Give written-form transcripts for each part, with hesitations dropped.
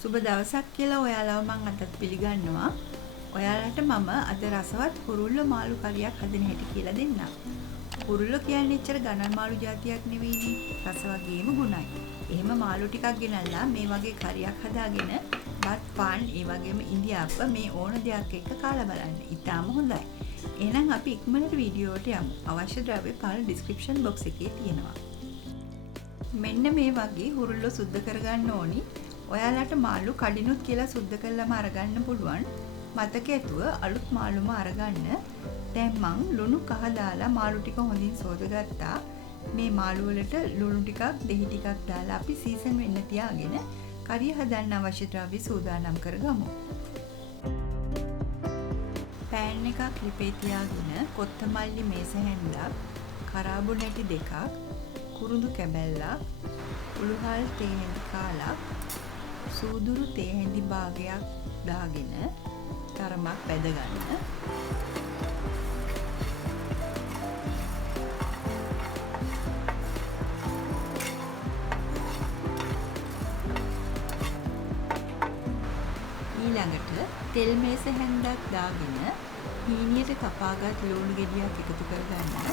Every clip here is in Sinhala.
සුබ දවසක් කියලා ඔයාලව මම අදත් පිළිගන්නවා. ඔයාලට මම අද රසවත් කුරුල්ල මාළු කරියක් හදන හැටි කියලා දෙන්නම්. කුරුල්ල කියන්නේ එච්චර ගණන් මාළු జాතියක් නෙවෙයිනේ. රස වගේම ගුණයි. එහෙම මාළු ටිකක් ගෙනල්ලා මේ වගේ කරියක් හදාගෙන බත් පාන් ඒ වගේම ඉන්දියාප්ප මේ ඕන දෙයක් එක්ක කාලා බලන්න. ඉතාලම හොඳයි. එහෙනම් අපි ඉක්මනට වීඩියෝවට යමු. අවශ්‍ය ද්‍රව්‍ය පහළ ඩිස්ක්‍රිප්ෂන් බොක්ස් එකේ තියෙනවා. මෙන්න මේ වගේ හුරුල්ල සුද්ධ කරගන්න ඕනි. ඔයාලට මාළු කඩිනුත් කියලා සුද්ධ කළාම අරගන්න පුළුවන්. මතක ඇතුව අලුත් මාළුම අරගන්න. දැන් මං ලුණු කහ දාලා මාළු ටික හොඳින් සෝදගත්තා. මේ මාළු වලට ලුණු ටිකක් දෙහි ටිකක් දාලා අපි සීසන් වෙන්න තියාගෙන කරිය හදන්න අවශ්‍ය ද්‍රව්‍ය සූදානම් කරගමු. පෑන් එකක් ලිපේ තියාගෙන කොත්තමල්ලි මේස හැන්දක්, කරාබු නැටි දෙකක්, කුරුඳු කැබැල්ලක්, උළුහල් තේ හැඳි කාලක්, සූදුරු තේ හැඳි භාගයක් දාගෙන තරමක් බැදගන්න. ඊළඟට තෙල් මේස හැන්දක් දාගෙන හීනියට කපාගත් ලුණු ගෙඩියක් එකතු කරගන්න.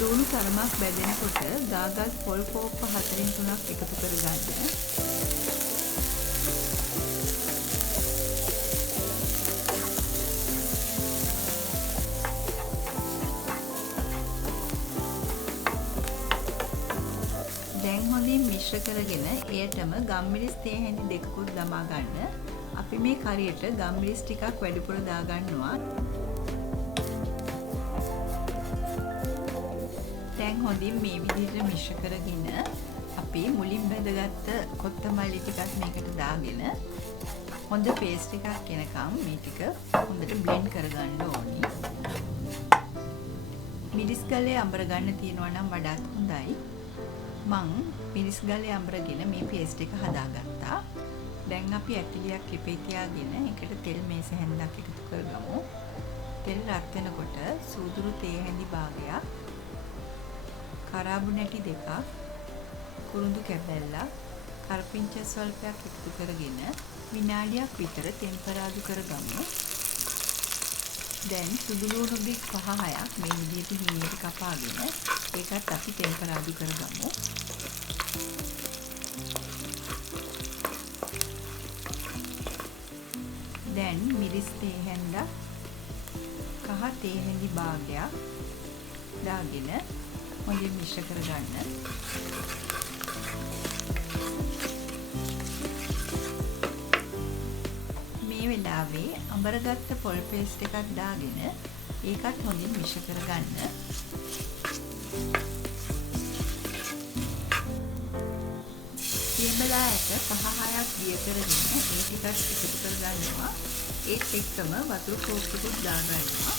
ලුණු තරමක් බැදෙනකොට දාගත් පොල් කෝප්ප 4න් 3ක් එකතු කරගන්න. දැන් හොඳින් මිශ්‍ර කරගෙන එයටම ගම්මිරිස් තේ හැඳි දෙකකුත් දමා ගන්න. අපි මේ කරියට ගම්මිරිස් ටිකක් වැඩිපුර දාගන්නවා. දැන් හොඳින් මේ විදිහට මිශ්‍ර කරගෙන අපි මුලින් බැදගත්ත කොත්තමල්ලි ටිකක් මේකට දාගෙන හොඳ පේස්ට් එකක් එනකම් මේ ටික හොඳට බ්ලෙන්ඩ් කරගන්න ඕනි. මිරිස් ගලේ අඹර ගන්න තියෙනවා නම් වඩාත් හොඳයි. මං මිරිස් ගලේ අඹරගෙන මේ පේස්ට් එක හදාගත්තා. දැන් අපි ඇටලියක් ලිපේ තියාගෙන ඒකට තෙල් මේස හැන්දක් එකතු කරගමු. තෙල් රත් වෙනකොට සූදුරු තේ හැඳි භාගයක්, කරාබු නැටි දෙකක්, කුරුඳු කැබැල්ලක්, කරපිංච ස්වල්පයක් එකතු කරගෙන විනාඩියක් විතර ටෙම්පරාදු කරගමු. දැන් සුදු ලුණු බික් 5-6ක් මේ විදිහට හීනියට කපාගෙන ඒකත් අපි ටෙම්පරාදු කරගමු. දැන් මිරිස් තේ හැන්දක්, කහ තේ හැඳි භාගයක් දාගෙන හොඳින් මිශ්‍ර කරගන්න. මේ වෙලාවේ අඹරගත්ත පොල් පේස්ට් එකක් දාගෙන ඒකත් හොඳින් මිශ්‍ර කරගන්න. සියඹලා එක 5-6ක් දිය කරගෙන ඒ ටිකත් එකතු කරගන්නවා. ඒත් එක්කම වතුර කෝප්පෙකුත් දාගන්නවා.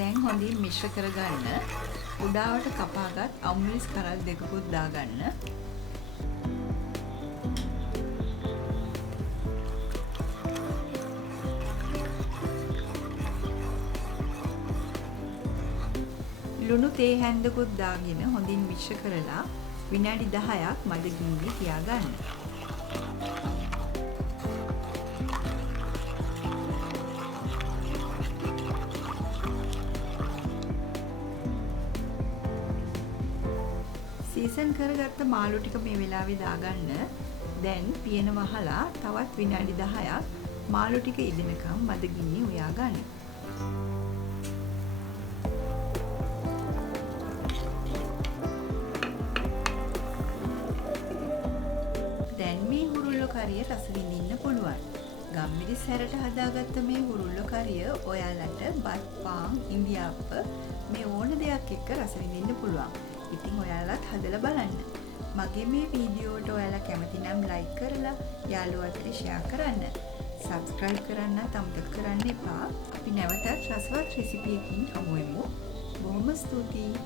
දැන් හොඳින් මිශ්‍ර කරගන්න. උඩාවට කපාගත් අමුමිරිස් කරල් දෙකකුත් දාගන්න. ලුණු තේ හැන්දකුත් දාගෙන හොඳින් මිශ්‍ර කරලා විනාඩි 10ක් මද ගින්නෙ තියාගන්න. සීසන් කරගත්ත මාළු ටික මේ වෙලාවේ දාගන්න. දැන් පියන වහලා තවත් විනාඩි 10ක් මාළු ටික ඉදෙනකම් මද ගින්නේ උයා ගන්න. දැන් මේ හුරුල්ල කරිය රස විඳින්න පුළුවන්. ගම්මිරිස් හැරට හදාගත්ත මේ හුරුල්ල කරිය ඔයාලට බත් පාන් ඉන්දියාප්ප මේ ඕන දෙයක් එක්ක රස විඳින්න පුළුවන්. ඉතින් ඔයාලත් හදලා බලන්න. මගේ මේ වීඩියෝට ඔයාලා කැමති නම් ලයික් කරලා යාළුවෝ අතර ෂෙයා කරන්න. සබ්ස්ක්‍රයිබ් කරන්නත් අමතක කරන්න එපා. අපි නැවතත් රසවත් රෙසිපි එකකින් හමු වෙමු. බොහොම ස්තුතියි.